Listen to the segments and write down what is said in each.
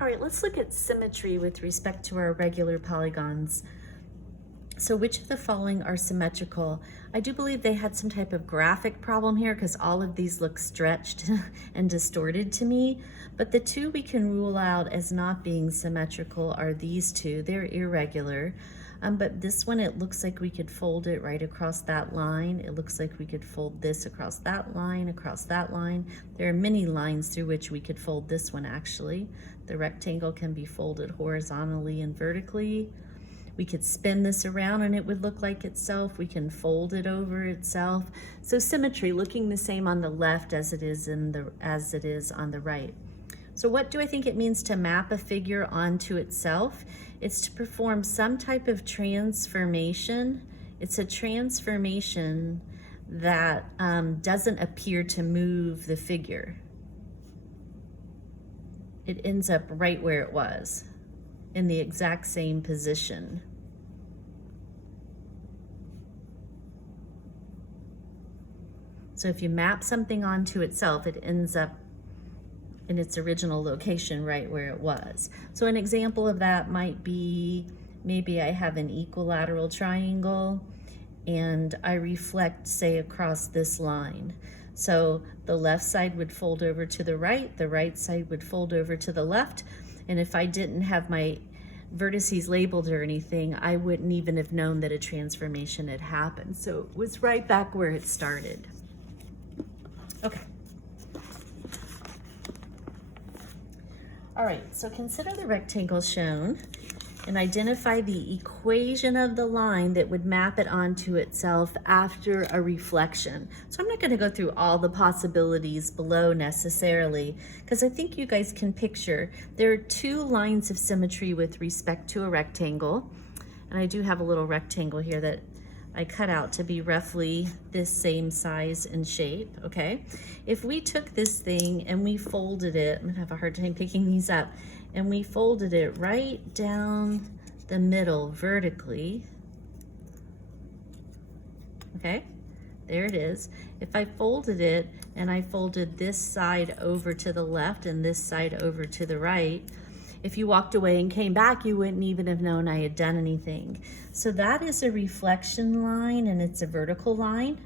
All right, let's look at symmetry with respect to our regular polygons. So which of the following are symmetrical? I do believe they had some type of graphic problem here because all of these look stretched and distorted to me. But the two we can rule out as not being symmetrical are these two. They're irregular. But this one, it looks like we could fold it right across that line. It looks like we could fold this across that line, across that line. There are many lines through which we could fold this one actually. The rectangle can be folded horizontally and vertically. We could spin this around and it would look like itself. We can fold it over itself. So symmetry, looking the same on the left as it is on the right. So what do I think it means to map a figure onto itself? It's to perform some type of transformation. It's a transformation that doesn't appear to move the figure. It ends up right where it was, in the exact same position. So if you map something onto itself, it ends up in its original location right where it was. So an example of that might be, maybe I have an equilateral triangle and I reflect, say, across this line. So the left side would fold over to the right side would fold over to the left, and if I didn't have my vertices labeled or anything, I wouldn't even have known that a transformation had happened. So it was right back where it started. Okay. All right, so consider the rectangle shown and identify the equation of the line that would map it onto itself after a reflection. So I'm not going to go through all the possibilities below necessarily, because I think you guys can picture there are two lines of symmetry with respect to a rectangle. And I do have a little rectangle here that I cut out to be roughly this same size and shape, okay? If we took this thing and we folded it, I'm gonna have a hard time picking these up, and we folded it right down the middle vertically, okay? There it is. If I folded it and I folded this side over to the left and this side over to the right, if you walked away and came back, you wouldn't even have known I had done anything. So that is a reflection line, and it's a vertical line.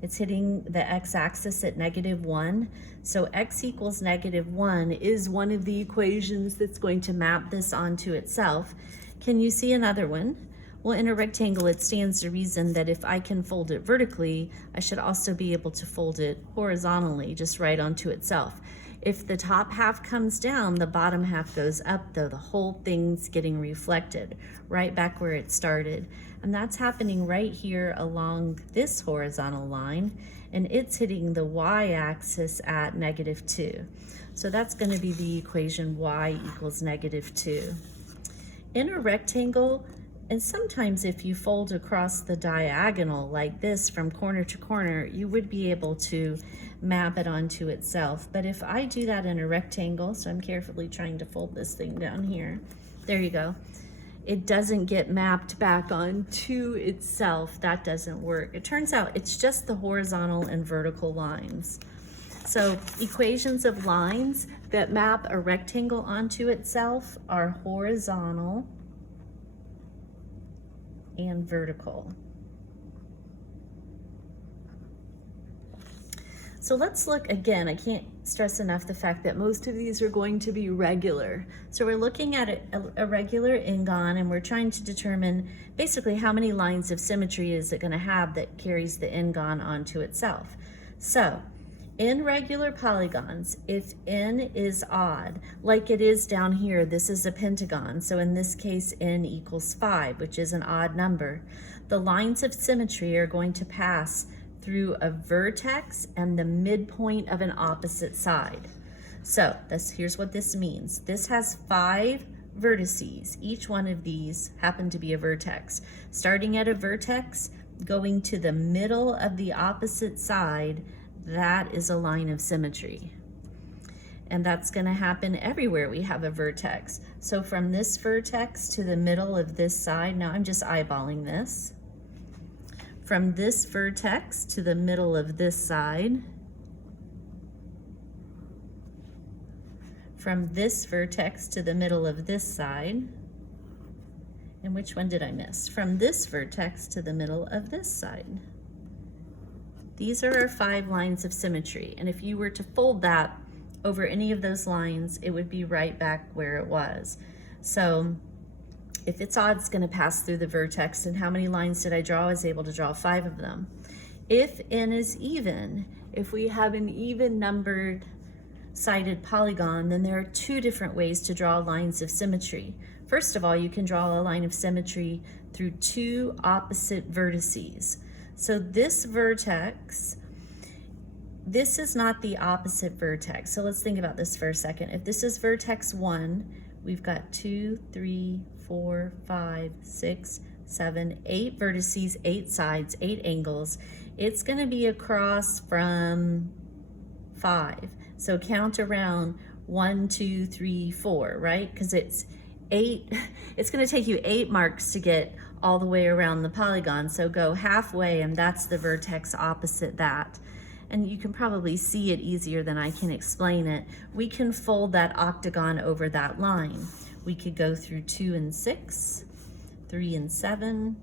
It's hitting the x-axis at -1. So x equals -1 is one of the equations that's going to map this onto itself. Can you see another one? Well, in a rectangle, it stands to reason that if I can fold it vertically, I should also be able to fold it horizontally, just right onto itself. If the top half comes down, the bottom half goes up, though the whole thing's getting reflected right back where it started. And that's happening right here along this horizontal line, and it's hitting the y-axis at -2. So that's going to be the equation y equals -2. In a rectangle, and sometimes if you fold across the diagonal like this from corner to corner, you would be able to map it onto itself. But if I do that in a rectangle, so I'm carefully trying to fold this thing down here, there you go. It doesn't get mapped back onto itself. That doesn't work. It turns out it's just the horizontal and vertical lines. So equations of lines that map a rectangle onto itself are horizontal and vertical. So let's look again. I can't stress enough the fact that most of these are going to be regular. So we're looking at a regular ingon, and we're trying to determine basically how many lines of symmetry is it going to have that carries the ingon onto itself. So in regular polygons, if n is odd, like it is down here, this is a pentagon. So in this case, n equals 5, which is an odd number. The lines of symmetry are going to pass through a vertex and the midpoint of an opposite side. So here's what this means. This has 5 vertices. Each one of these happen to be a vertex. Starting at a vertex, going to the middle of the opposite side, that is a line of symmetry. And that's going to happen everywhere we have a vertex. So from this vertex to the middle of this side, now I'm just eyeballing this. From this vertex to the middle of this side, from this vertex to the middle of this side. And which one did I miss? From this vertex to the middle of this side. These are our 5 lines of symmetry. And if you were to fold that over any of those lines, it would be right back where it was. So if it's odd, it's going to pass through the vertex. And how many lines did I draw? I was able to draw 5 of them. If n is even, if we have an even numbered sided polygon, then there are 2 different ways to draw lines of symmetry. First of all, you can draw a line of symmetry through 2 opposite vertices. So this vertex, this is not the opposite vertex. So let's think about this for a second. If this is vertex 1, we've got 2, 3, 4, 5, 6, 7, 8 vertices, 8 sides, 8 angles. It's going to be across from 5. So count around 1, 2, 3, 4, right? Because it's 8, it's going to take you 8 marks to get all the way around the polygon. So go halfway, and that's the vertex opposite that. And you can probably see it easier than I can explain it. We can fold that octagon over that line. We could go through 2 and 6, 3 and 7,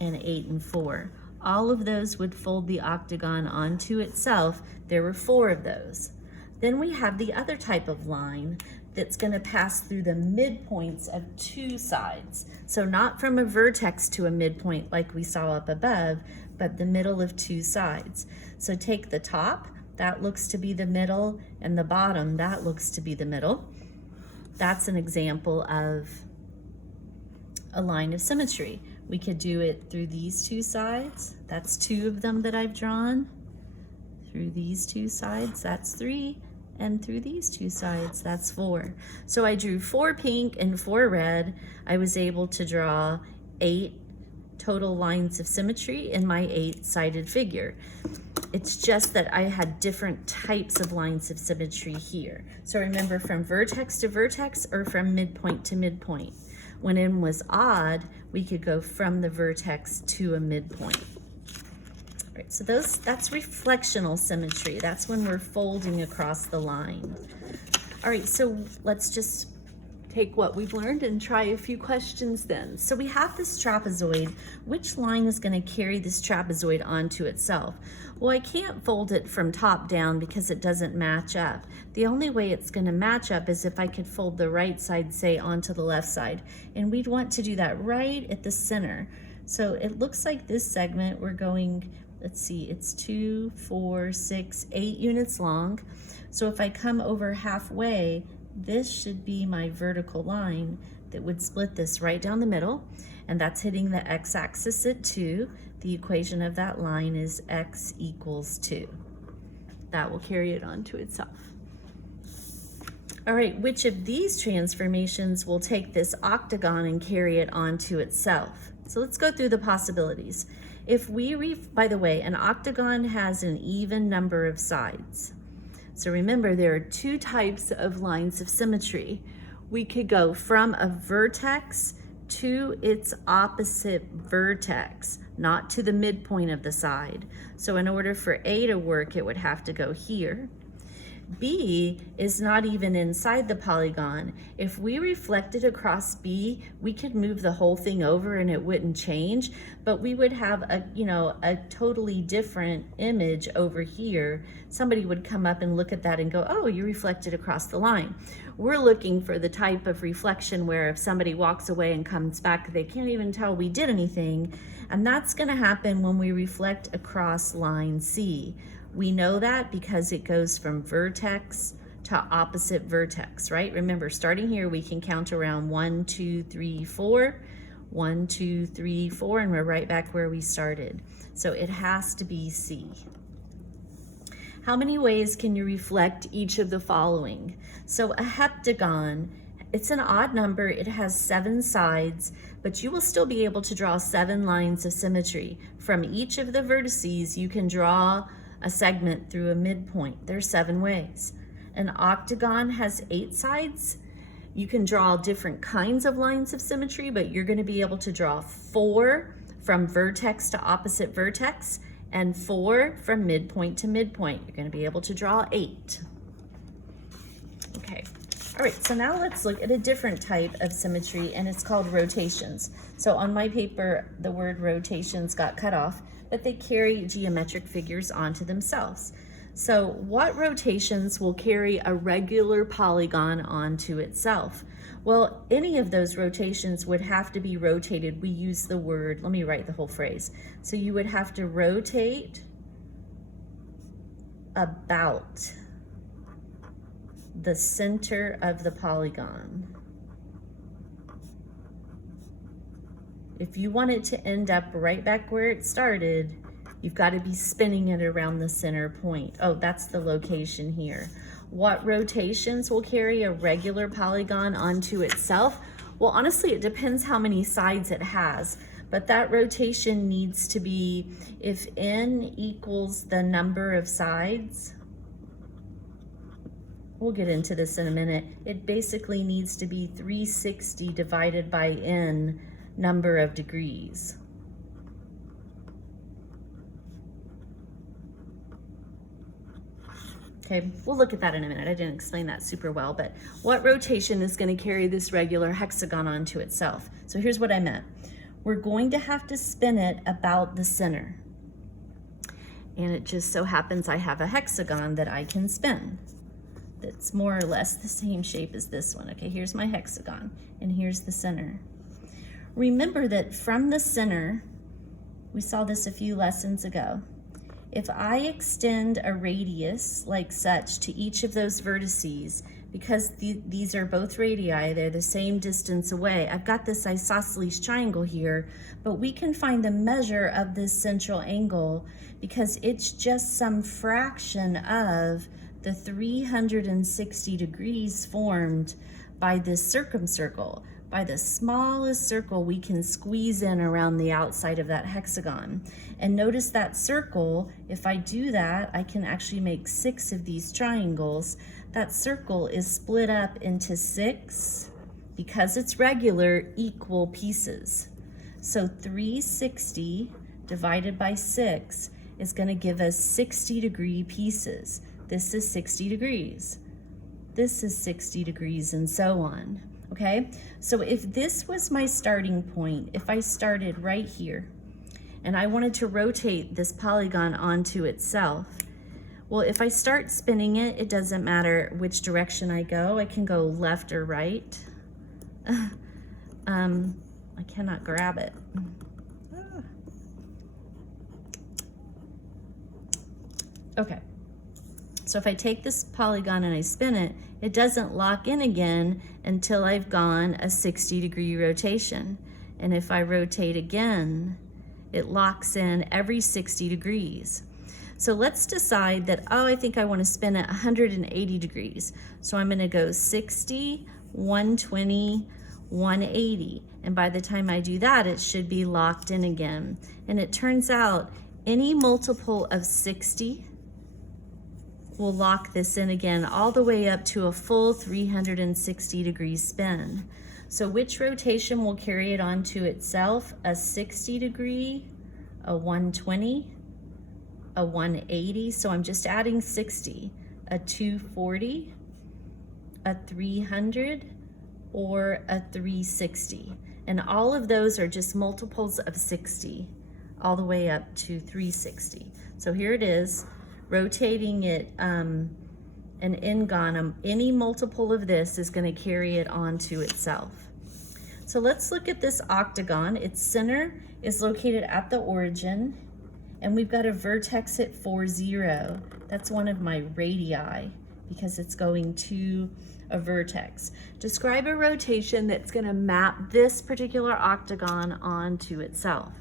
and 8 and 4. All of those would fold the octagon onto itself. There were 4 of those. Then we have the other type of line that's going to pass through the midpoints of 2 sides. So not from a vertex to a midpoint like we saw up above, but the middle of 2 sides. So take the top, that looks to be the middle, and the bottom, that looks to be the middle. That's an example of a line of symmetry. We could do it through these 2 sides. That's 2 of them that I've drawn. Through these 2 sides, that's 3. And through these 2 sides, that's 4. So I drew 4 pink and 4 red. I was able to draw 8 total lines of symmetry in my 8-sided figure. It's just that I had different types of lines of symmetry here. So remember, from vertex to vertex or from midpoint to midpoint. When n was odd, we could go from the vertex to a midpoint. Right, so that's reflectional symmetry. That's when we're folding across the line. All right, so let's just take what we've learned and try a few questions then. So we have this trapezoid. Which line is going to carry this trapezoid onto itself? Well, I can't fold it from top down because it doesn't match up. The only way it's going to match up is if I could fold the right side, say, onto the left side. And we'd want to do that right at the center. So it looks like this segment we're going, let's see, it's 2, 4, 6, 8 units long. So if I come over halfway, this should be my vertical line that would split this right down the middle, and that's hitting the x-axis at 2. The equation of that line is x equals 2. That will carry it onto itself. All right, which of these transformations will take this octagon and carry it onto itself? So let's go through the possibilities. If we, by the way, an octagon has an even number of sides. So remember, there are 2 types of lines of symmetry. We could go from a vertex to its opposite vertex, not to the midpoint of the side. So in order for A to work, it would have to go here. B is not even inside the polygon. If we reflected across B, we could move the whole thing over and it wouldn't change, but we would have a totally different image over here. Somebody would come up and look at that and go, oh, you reflected across the line. We're looking for the type of reflection where if somebody walks away and comes back, they can't even tell we did anything. And that's going to happen when we reflect across line C. We know that because it goes from vertex to opposite vertex, right? Remember, starting here, we can count around 1, 2, 3, 4, 1, 2, 3, 4, and we're right back where we started. So it has to be C. How many ways can you reflect each of the following? So a heptagon, it's an odd number. It has 7 sides, but you will still be able to draw 7 lines of symmetry. From each of the vertices, you can draw a segment through a midpoint. There's 7 ways. An octagon has 8 sides. You can draw different kinds of lines of symmetry, but you're going to be able to draw 4 from vertex to opposite vertex and 4 from midpoint to midpoint. You're going to be able to draw 8. All right, so now let's look at a different type of symmetry, and it's called rotations. So on my paper, the word rotations got cut off, but they carry geometric figures onto themselves. So what rotations will carry a regular polygon onto itself? Well, any of those rotations would have to be rotated. We use the word, let me write the whole phrase. So you would have to rotate about the center of the polygon. If you want it to end up right back where it started, you've got to be spinning it around the center point. Oh, that's the location here. What rotations will carry a regular polygon onto itself? Well, honestly, it depends how many sides it has, but that rotation needs to be, if n equals the number of sides, we'll get into this in a minute, it basically needs to be 360 divided by n number of degrees. Okay, we'll look at that in a minute. I didn't explain that super well, but what rotation is going to carry this regular hexagon onto itself? So here's what I meant. We're going to have to spin it about the center. And it just so happens I have a hexagon that I can spin. That's more or less the same shape as this one. Okay, here's my hexagon, and here's the center. Remember that from the center, we saw this a few lessons ago, if I extend a radius like such to each of those vertices, because these are both radii, they're the same distance away, I've got this isosceles triangle here, but we can find the measure of this central angle because it's just some fraction of the 360 degrees formed by this circumcircle, by the smallest circle we can squeeze in around the outside of that hexagon. And notice that circle, if I do that, I can actually make 6 of these triangles. That circle is split up into 6, because it's regular, equal pieces. So 360 divided by 6 is going to give us 60-degree pieces. This is 60 degrees. This is 60 degrees, and so on. Okay, so if this was my starting point, if I started right here and I wanted to rotate this polygon onto itself, well, if I start spinning it, it doesn't matter which direction I go. I can go left or right. I cannot grab it. Okay. So if I take this polygon and I spin it, it doesn't lock in again until I've gone a 60-degree rotation. And if I rotate again, it locks in every 60 degrees. So let's decide that, oh, I think I want to spin it 180 degrees. So I'm going to go 60, 120, 180. And by the time I do that, it should be locked in again. And it turns out any multiple of 60 will lock this in again all the way up to a full 360 degree spin. So which rotation will carry it onto itself? A 60 degree, a 120, a 180, so I'm just adding 60, a 240, a 300, or a 360. And all of those are just multiples of 60, all the way up to 360. So here it is, rotating it an n-gon, any multiple of this is going to carry it onto itself. So let's look at this octagon. Its center is located at the origin, and we've got a vertex at 4, 0. That's one of my radii because it's going to a vertex. Describe a rotation that's going to map this particular octagon onto itself.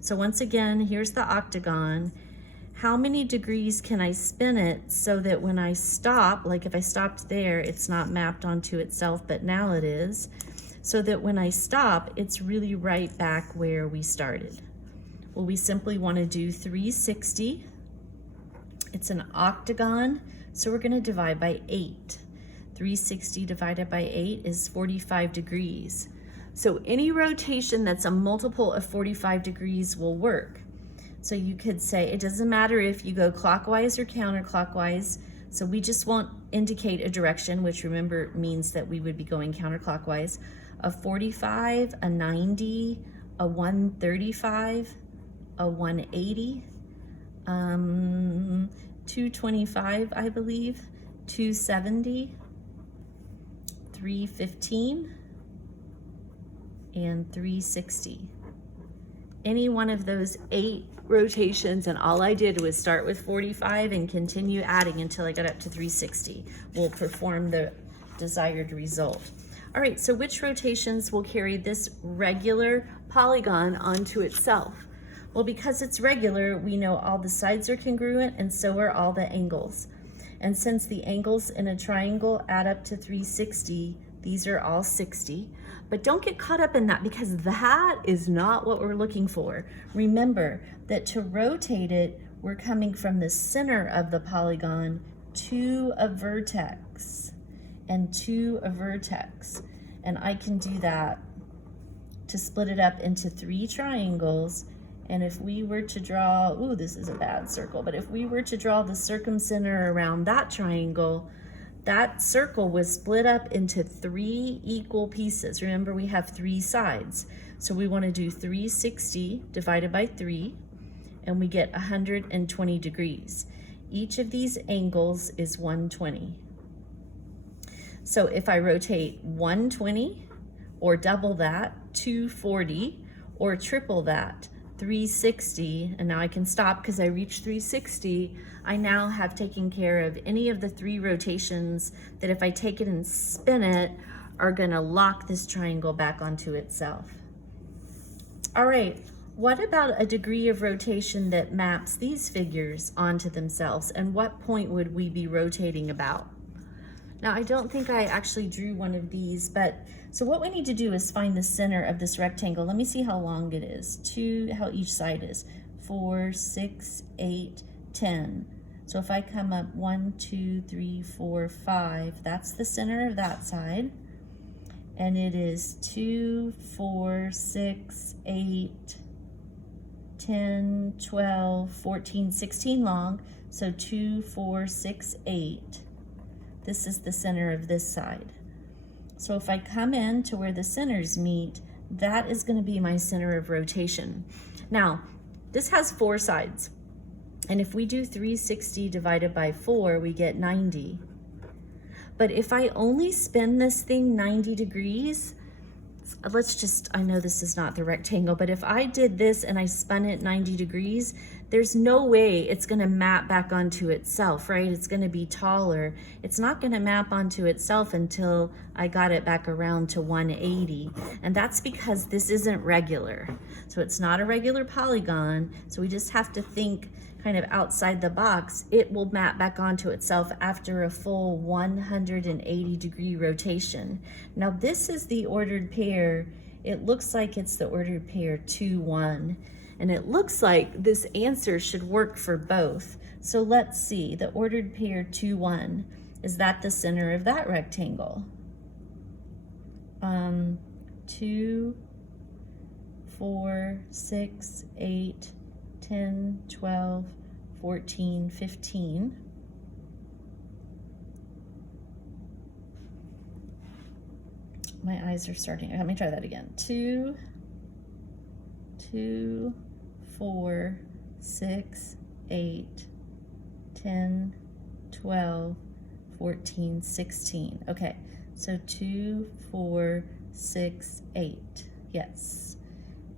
So once again, here's the octagon. How many degrees can I spin it so that when I stop, like if I stopped there, it's not mapped onto itself, but now it is, so that when I stop, it's really right back where we started? Well, we simply want to do 360. It's an octagon, so we're going to divide by 8. 360 divided by 8 is 45 degrees. So any rotation that's a multiple of 45 degrees will work. So you could say it doesn't matter if you go clockwise or counterclockwise. So we just won't indicate a direction, which remember means that we would be going counterclockwise. A 45, a 90, a 135, a 180, 225, I believe, 270, 315, and 360. Any one of those 8 rotations, and all I did was start with 45 and continue adding until I got up to 360, will perform the desired result. All right, so which rotations will carry this regular polygon onto itself? Well, because it's regular, we know all the sides are congruent and so are all the angles. And since the angles in a triangle add up to 360, these are all 60. But don't get caught up in that, because that is not what we're looking for. Remember that to rotate it, we're coming from the center of the polygon to a vertex and to a vertex. And I can do that to split it up into 3 triangles. And if we were to draw, ooh, this is a bad circle, but if we were to draw the circumcenter around that triangle, that circle was split up into 3 equal pieces. Remember, we have 3 sides. So we want to do 360 divided by 3, and we get 120 degrees. Each of these angles is 120. So if I rotate 120, or double that, 240, or triple that, 360, and now I can stop because I reached 360, I now have taken care of any of the 3 rotations that, if I take it and spin it, are gonna lock this triangle back onto itself. All right, what about a degree of rotation that maps these figures onto themselves, and what point would we be rotating about? Now, I don't think I actually drew one of these, but so what we need to do is find the center of this rectangle. Let me see how long it is, how each side is. 4, 6, 8, 10. So if I come up 1, 2, 3, 4, 5, that's the center of that side. And it is 2, 4, 6, 8, 10, 12, 14, 16 long. So 2, 4, 6, 8. This is the center of this side. So if I come in to where the centers meet, that is going to be my center of rotation. Now, this has 4 sides. And if we do 360 divided by 4, we get 90. But if I only spin this thing 90 degrees, I know this is not the rectangle, but if I did this and I spun it 90 degrees, there's no way it's gonna map back onto itself, right? It's gonna be taller. It's not gonna map onto itself until I got it back around to 180. And that's because this isn't regular. So it's not a regular polygon. So we just have to think kind of outside the box. It will map back onto itself after a full 180 degree rotation. Now this is the ordered pair. It looks like it's the ordered pair 2, 1. And it looks like this answer should work for both. So let's see, the ordered pair 2, 1. Is that the center of that rectangle? 2, 4, 6, 8, 10, 12, 14, 15. My eyes are starting. Let me try that again. 2, 4, 6, 8, 10, 12, 14, 16. Okay, so 2, 4, 6, 8. Yes.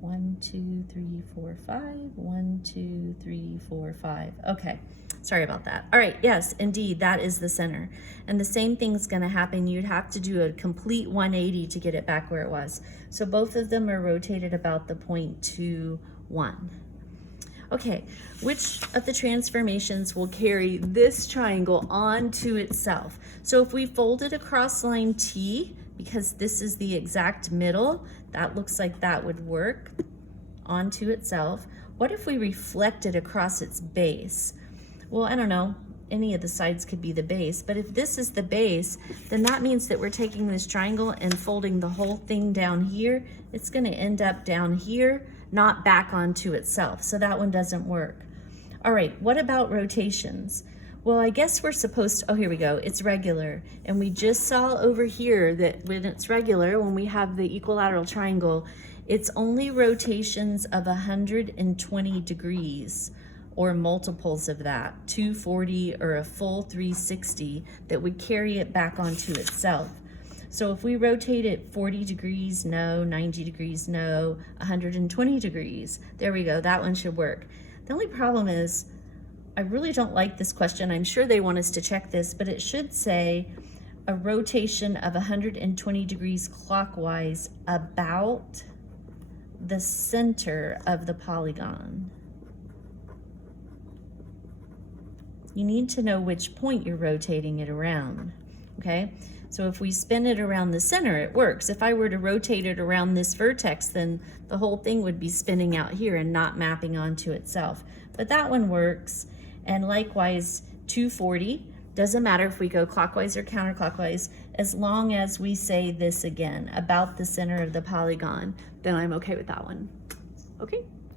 1, 2, 3, 4, 5. 1, 2, 3, 4, 5. Okay, sorry about that. All right, yes, indeed, that is the center. And the same thing's gonna happen. You'd have to do a complete 180 to get it back where it was. So both of them are rotated about the point 2, 1. Okay, which of the transformations will carry this triangle onto itself? So if we folded across line T, because this is the exact middle, that looks like that would work onto itself. What if we reflected across its base? Well, I don't know, any of the sides could be the base, but if this is the base, then that means that we're taking this triangle and folding the whole thing down here. It's gonna end up down here, not back onto itself, so that one doesn't work. All right, what about rotations? Well, I guess we're supposed to, oh, here we go. It's regular. And we just saw over here that when it's regular, when we have the equilateral triangle, it's only rotations of 120 degrees or multiples of that, 240 or a full 360, that would carry it back onto itself. So if we rotate it 40 degrees, no, 90 degrees, no, 120 degrees, there we go, that one should work. The only problem is, I really don't like this question. I'm sure they want us to check this, but it should say a rotation of 120 degrees clockwise about the center of the polygon. You need to know which point you're rotating it around, okay? So if we spin it around the center, it works. If I were to rotate it around this vertex, then the whole thing would be spinning out here and not mapping onto itself. But that one works. And likewise, 240, doesn't matter if we go clockwise or counterclockwise, as long as we say this again, about the center of the polygon, then I'm okay with that one. Okay.